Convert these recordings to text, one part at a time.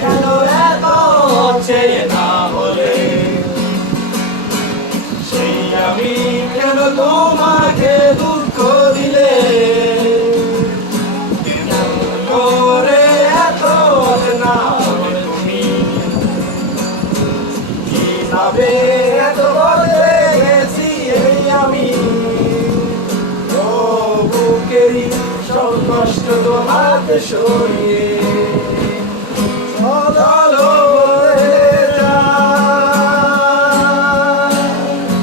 কেন এত চেয়ে না বলে, সেই আমি কেন তোমাকে দুঃখ দিলে, করে এত না বলে তুমি কিভাবে এত বলে গেছি এই আমি, ও বুকেরই সব কষ্ট তো হাতে সরিয়ে চলো বলে যাই।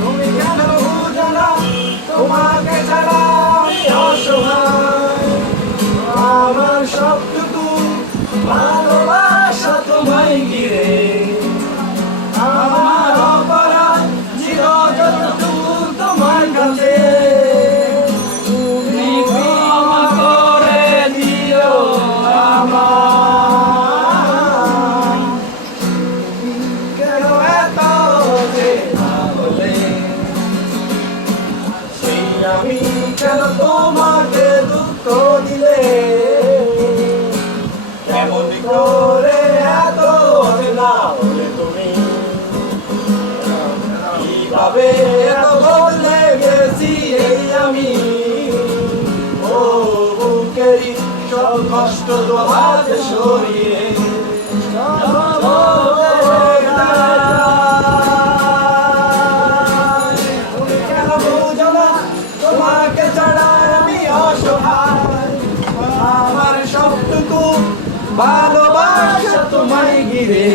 তুমি কেন বুঝো না তোমাকে ছাড়া আমি অসহায়, আমার সবটুকু ভালোবাসা তোমায় ঘিরে, আমার অপরাধ ছিল যতটুকু তোমার কাছে, তুমি ক্ষমা করে দিও আমায়। কেন এত যে না বলে, সেই আমি কেন তোমাকে দুঃখ দিলে, কেমন করে এত না বলে তুমি কিভাবে এত বদলে গেছি এই আমি, ও বুকেরই সব কষ্ট তো হাতে সরিয়ে তুমি কেন বুঝো না তোমাকে ছাড়া আমি অসহায়, আমার সবটুকু ভালোবাসা তোমায় ঘিরে।